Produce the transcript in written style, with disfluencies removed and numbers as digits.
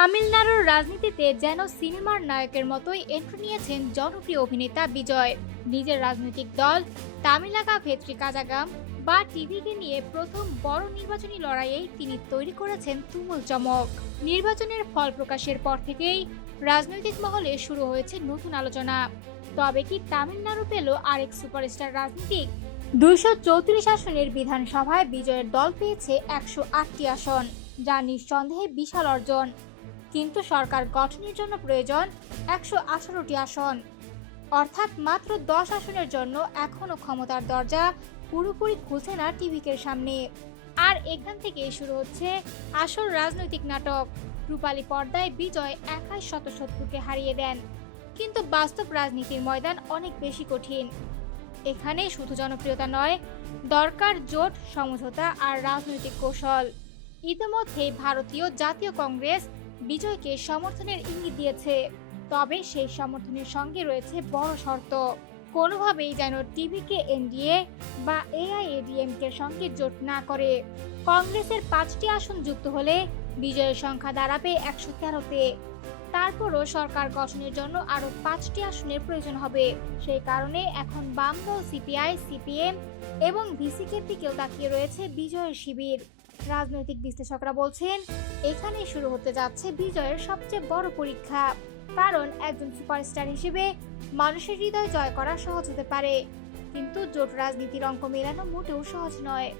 তামিলনাড়ুর রাজনীতিতে যেন সিনেমার নায়কের মতোই এন্ট্রি নিয়েছেন জনপ্রিয় অভিনেতা বিজয়। নিজের রাজনৈতিক দল তামিলাকা ভেত্রি কাজাগাম বা টিভিকে নিয়ে প্রথম বড় নির্বাচনী লড়াইয়েই তিনি তৈরি করেছেন তুমুল চমক। নির্বাচনের ফল প্রকাশের পর থেকেই রাজনৈতিক মহলে শুরু হয়েছে নতুন আলোচনা। তবে কি তামিলনাড়ু পেল আরেক সুপারস্টার রাজনীতিক? 234 আসনের বিধানসভায় বিজয়ের দল পেয়েছে 108টি আসন, যা নিঃসন্দেহে বিশাল অর্জন। কিন্তু সরকার গঠনের জন্য প্রয়োজন 118টি আসন, অর্থাৎ মাত্র 10 আসনের জন্য এখনো ক্ষমতার দরজা পুরোপুরি খুলছে না টিভিকের সামনে। আর এখান থেকেই শুরু হচ্ছে আসল রাজনৈতিক নাটক। রূপালী পর্দায় বিজয় একাই শতশত্রুকে হারিয়ে দেন, কিন্তু বাস্তব রাজনীতির ময়দান অনেক বেশি কঠিন। এখানে শুধু জনপ্রিয়তা নয়, দরকার জোট, সমঝোতা আর রাজনৈতিক কৌশল। ইতিমধ্যে ভারতীয় জাতীয় কংগ্রেস বিজয়কে সমর্থনের ইঙ্গিত দিয়েছে, তবে সেই সমর্থনের সঙ্গে রয়েছে বড় শর্ত। কোনোভাবেই যেন টিভিকে এনডিএ বা এআইএডিএমকে সঙ্গে জোট না করে। কংগ্রেসের 5টি আসন যুক্ত হলে বিজয়ের সংখ্যা দাঁড়াবে 113-তে। তারপরও সরকার গঠনের জন্য আরও 5টি আসনের প্রয়োজন হবে। সেই কারণে এখন বাম দল সিপিআই, সিপিএম এবং ভিসিকের দিকেও তাকিয়ে রয়েছে বিজয়ের শিবির। রাজনৈতিক বিশ্লেষকরা বলছেন, এখানেই শুরু হতে যাচ্ছে বিজয়ের সবচেয়ে বড় পরীক্ষা। কারণ একজন সুপারস্টার হিসেবে মানুষের হৃদয় জয় করা সহজ হতে পারে, কিন্তু জোট রাজনীতির অঙ্ক মেলানো মোটেও সহজ নয়।